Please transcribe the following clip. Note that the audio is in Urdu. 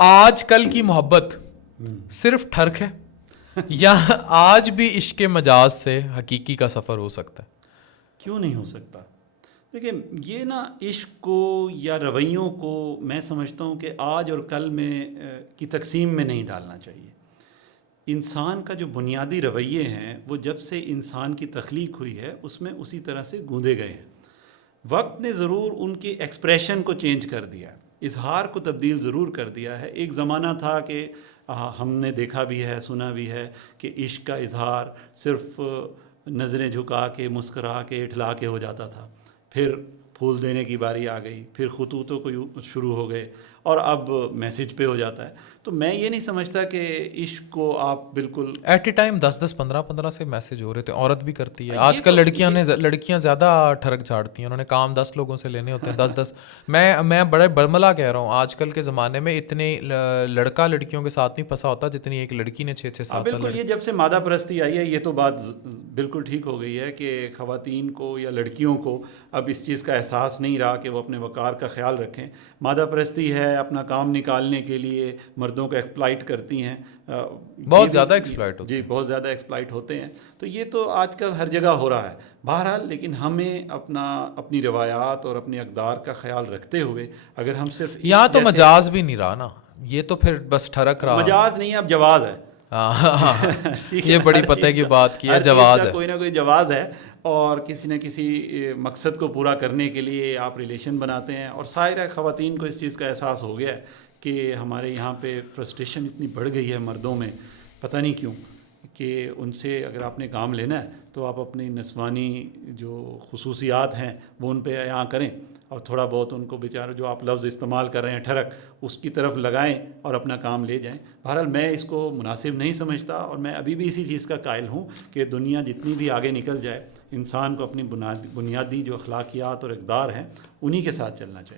آج کل کی محبت صرف ٹھرک ہے یا آج بھی عشق مجاز سے حقیقی کا سفر ہو سکتا ہے؟ کیوں نہیں ہو سکتا؟ دیکھیں، یہ نا عشق کو یا رویوں کو میں سمجھتا ہوں کہ آج اور کل میں کی تقسیم میں نہیں ڈالنا چاہیے. انسان کا جو بنیادی رویے ہیں وہ جب سے انسان کی تخلیق ہوئی ہے اس میں اسی طرح سے گوندے گئے ہیں. وقت نے ضرور ان کی ایکسپریشن کو چینج کر دیا ہے، اظہار کو تبدیل ضرور کر دیا ہے. ایک زمانہ تھا کہ ہم نے دیکھا بھی ہے، سنا بھی ہے کہ عشق کا اظہار صرف نظریں جھکا کے، مسکرا کے، اٹھلا کے ہو جاتا تھا. پھر پھول دینے کی باری آ گئی، پھر خطوطوں کو شروع ہو گئے، اور اب میسج پہ ہو جاتا ہے. تو میں یہ نہیں سمجھتا کہ عشق کو آپ بالکل ایٹ اے ٹائم 10 15 سے میسج ہو رہے تھے. عورت بھی کرتی ہے آج کل. لڑکیاں زیادہ ٹھڑک جھاڑتی ہیں، انہوں نے کام 10 لوگوں سے لینے ہوتے ہیں. 10 میں بڑے برملا کہہ رہا ہوں، آج کل کے زمانے میں اتنے لڑکا لڑکیوں کے ساتھ نہیں پھنسا ہوتا جتنی ایک لڑکی نے 6 7 بالکل. یہ جب سے مادہ پرستی آئی ہے یہ تو بات بالکل ٹھیک ہو گئی ہے کہ خواتین کو یا لڑکیوں کو اب اس چیز کا احساس نہیں رہا کہ وہ اپنے وقار کا خیال رکھیں. مادہ پرستی ہے، اپنا کام نکالنے کے لیے مردوں کو ایکسپلائٹ کرتی ہیں. بہت زیادہ ایکسپلائٹ ہوتے ہیں. جی، بہت زیادہ ایکسپلائٹ ہوتے ہیں. تو یہ تو آج کل ہر جگہ ہو رہا ہے. بہرحال لیکن ہمیں اپنی روایات اور اپنی اقدار کا خیال رکھتے ہوئے اگر ہم صرف یہاں تو مجاز بھی نہیں رہا نا، یہ تو پھر بس ٹھڑک رہا. مجاز نہیں، اب جواز ہے. یہ بڑی پتہ کی بات کی ہے، جواز ہے. کوئی نہ کوئی جواز ہے، اور کسی نہ کسی مقصد کو پورا کرنے کے لیے آپ ریلیشن بناتے ہیں. اور سائرہ خواتین کو اس چیز کا احساس ہو گیا ہے کہ ہمارے یہاں پہ فرسٹریشن اتنی بڑھ گئی ہے مردوں میں، پتہ نہیں کیوں، کہ ان سے اگر آپ نے کام لینا ہے تو آپ اپنی نسوانی جو خصوصیات ہیں وہ ان پہ عیاں کریں، اور تھوڑا بہت ان کو بیچارے جو آپ لفظ استعمال کر رہے ہیں ٹھڑک، اس کی طرف لگائیں اور اپنا کام لے جائیں. بہرحال میں اس کو مناسب نہیں سمجھتا، اور میں ابھی بھی اسی چیز کا قائل ہوں کہ دنیا جتنی بھی آگے نکل جائے انسان کو اپنی بنیادی جو اخلاقیات اور اقدار ہیں انہی کے ساتھ چلنا چاہیے.